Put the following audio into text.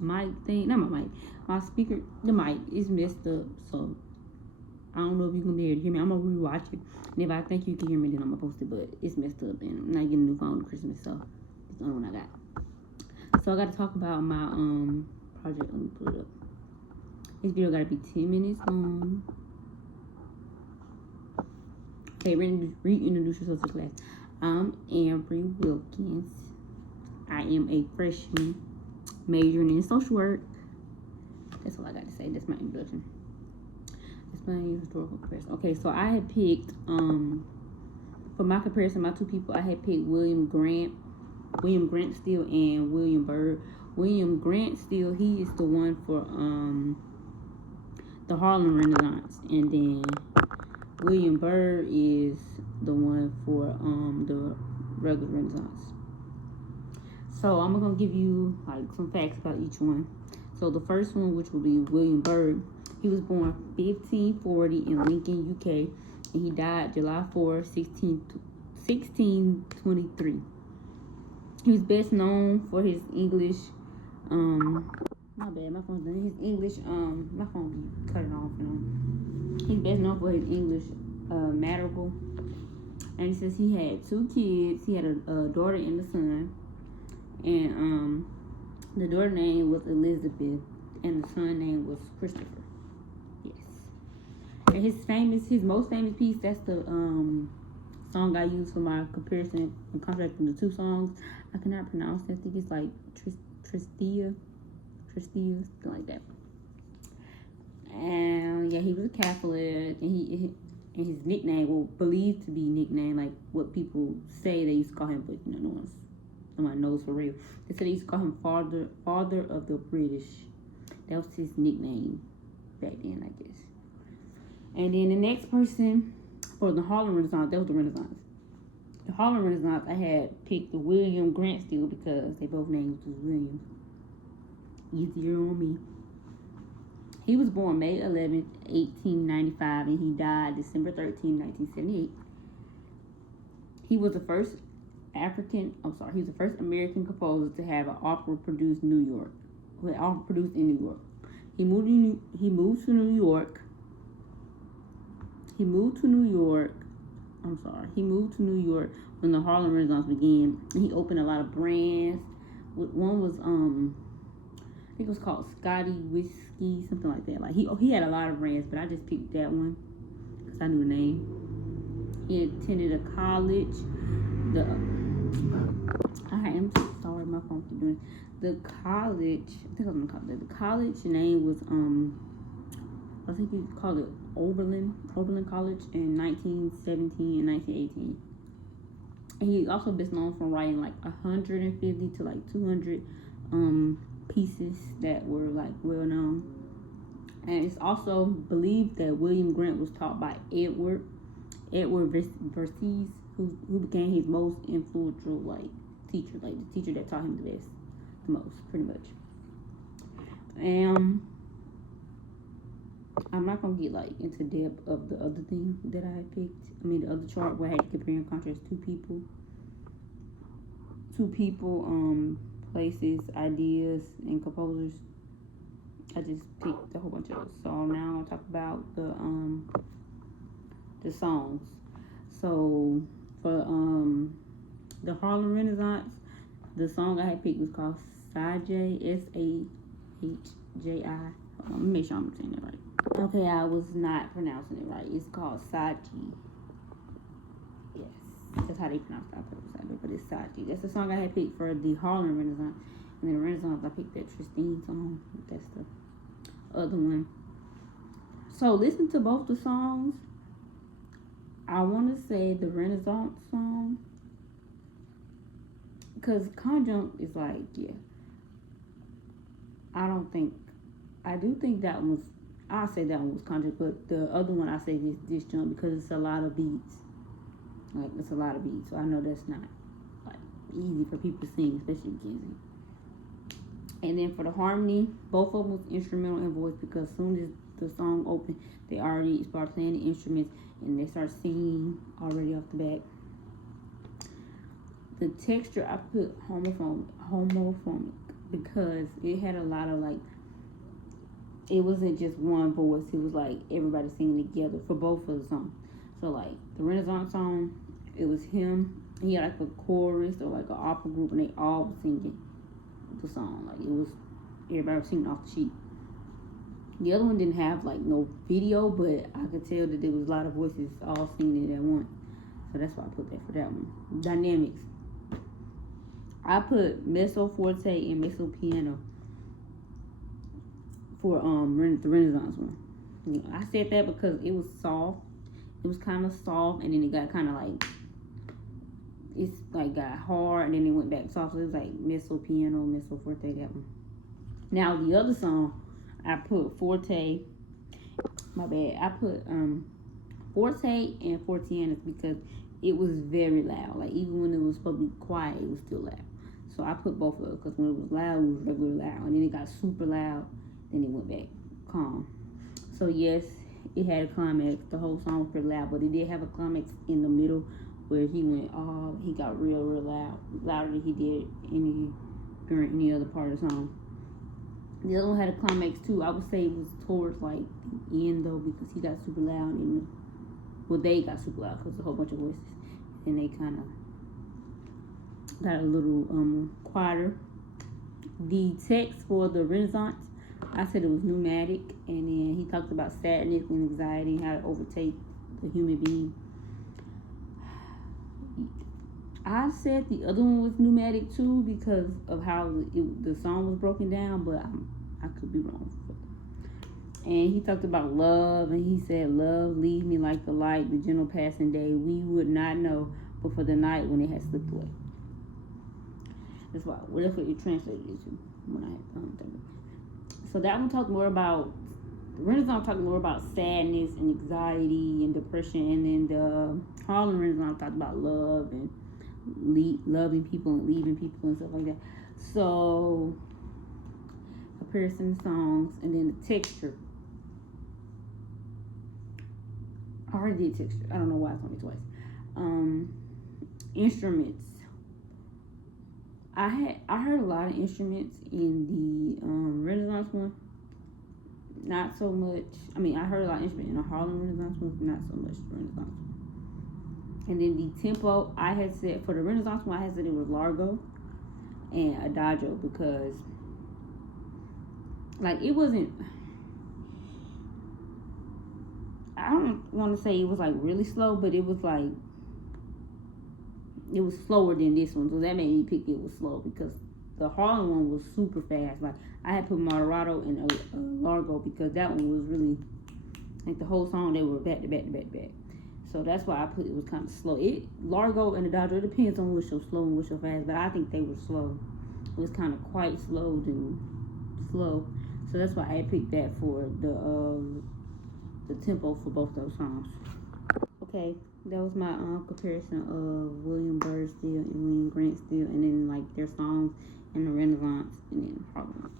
mic thing, not my mic, my speaker, the mic is messed up, so I don't know if you can be able to hear me. I'm gonna rewatch it, and if I think you can hear me, then I'm gonna post it. But it's messed up, and I'm not getting a new phone for Christmas, so it's the only one I got. So I got to talk about my project. Let me pull it up. This video got to be 10 minutes long. Okay, reintroduce yourself to class. I'm Ambry Wilkins. I am a freshman majoring in social work. That's all I got to say. That's my introduction. That's my historical comparison. Okay, so I had picked, for my comparison, my two people, I had picked William Grant Still and William Byrd. William Grant Still, he is the one for the Harlem Renaissance, and then William Byrd is the one for the regular Renaissance. So I'm gonna give you like some facts about each one. So the first one, which will be William Byrd, he was born 1540 in Lincoln, UK, and he died July 4, 1623. He was best known for his English, my bad, my phone's done. His English, my phone be cutting off, He's best known for his English, madrigal. And since he had 2 kids, he had a daughter and a son. And, the daughter name was Elizabeth, and the son name was Christopher. Yes. And his most famous piece, that's the, song I used for my comparison and contrasting the two songs. I cannot pronounce it. I think it's like Tristia, something like that. And yeah, he was a Catholic, and his nickname, well, believed to be nickname, like what people say they used to call him, but no one knows for real. They said they used to call him Father of the British. That was his nickname back then, I guess. And then the next person for the Harlem Renaissance, that was the Renaissance. The Harlem Renaissance, I had picked the William Grant Still because they both names was William. Easier on me. He was born May 11th, 1895, and he died December 13th, 1978. He was the first American composer to have an opera produced in New York. He moved to New York when the Harlem Renaissance began, and he opened a lot of brands. One was I think it was called Scotty Whiskey, something like that. Like he had a lot of brands, but I just picked that one because I knew the name. He attended a college. I am sorry, my phone keep doing it. The college, I think I'm gonna call it. The college name was I think you called it Oberlin College in 1917 and 1918. And he also been known for writing like 150 to like 200 pieces that were like well known. And it's also believed that William Grant was taught by Edward Versailles, who became his most influential like teacher, like the teacher that taught him the most, pretty much. And I'm not gonna get like into depth of the other thing that I had picked. I mean the other chart where I had to compare and contrast two people, places, ideas, and composers. I just picked a whole bunch of those. So now I'll talk about the songs. So for the Harlem Renaissance, the song I had picked was called Sahji, Sahji. Let me make sure I'm saying it right. Okay, I was not pronouncing it right. It's called Sahji. Yes, that's how they pronounce it. I thought it was Sahji, but it's Sahji. That's the song I had picked for the Harlem Renaissance. And then the Renaissance, I picked that Tristan song. That's the other one. So listen to both the songs. I want to say the Renaissance song, because Conjunct is like, yeah. I do think that one was, I say that one was Conjunct, but the other one I say is this jump because it's a lot of beats. Like, it's a lot of beats, so I know that's not like easy for people to sing, especially Kenzie. And then for the harmony, both of them was instrumental and voice, because as soon as the song opened, they already start playing the instruments and they start singing already off the bat. The texture I put homophobic because it had a lot of like, it wasn't just one voice. It was like everybody singing together for both of the songs. So like the Renaissance song, it was him. He had like a chorus or like an opera group, and they all were singing the song. Like it was everybody was singing off the sheet. The other one didn't have like no video, but I could tell that there was a lot of voices all singing it at once. So that's why I put that for that one. Dynamics. I put mezzo forte and mezzo piano for the Renaissance one. You know, I said that because it was soft. It was kind of soft, and then it got kind of like, it's like got hard, and then it went back soft. So it was like mezzo piano, mezzo forte, that one. Now the other song, I put forte. My bad. I put forte and fortianas because it was very loud. Like even when it was supposed to be quiet, it was still loud. So I put both of them because when it was loud, it was regular loud, and then it got super loud. Then it went back calm. So yes, it had a climax. The whole song was pretty loud, but it did have a climax in the middle where he went, he got real loud, louder than he did during any other part of the song. The other one had a climax too. I would say it was towards like the end though, because he got super loud and they got super loud because a whole bunch of voices, and they kind of got a little quieter. The text for the Renaissance, I said it was pneumatic, and then he talked about sadness and anxiety and how to overtake the human being. I said the other one was pneumatic too because of how the song was broken down, but I could be wrong. And he talked about love, and he said, "Love, leave me like the light, the gentle passing day. We would not know, but for the night when it had slipped away." That's what it translated it to when I had So that one talked more about, the Renaissance talked more about sadness and anxiety and depression, and then the Harlem Renaissance talked about love and loving people and leaving people and stuff like that. So comparison songs, and then the texture. I already did texture. I don't know why it's only twice. Instruments. I heard a lot of instruments in the Renaissance one. Not so much. I mean, I heard a lot of instruments in the Harlem Renaissance one, not so much the Renaissance one. And then the tempo, I had said for the Renaissance one, I had said it was largo and adagio because, like, it wasn't. I don't want to say it was like really slow, but it was like, it was slower than this one, so that made me pick it was slow because the Harlem one was super fast. Like I had put Moderato and a largo because that one was really like the whole song they were back to back to back to back. So that's why I put it was kind of slow. Largo and Adagio, it depends on which so slow and which so fast, but I think they were slow. It was kind of quite slow than slow, so that's why I picked that for the tempo for both those songs. Okay, that was my comparison of William Byrd still and William Grant still, and then like their songs in the Renaissance and then Harlem.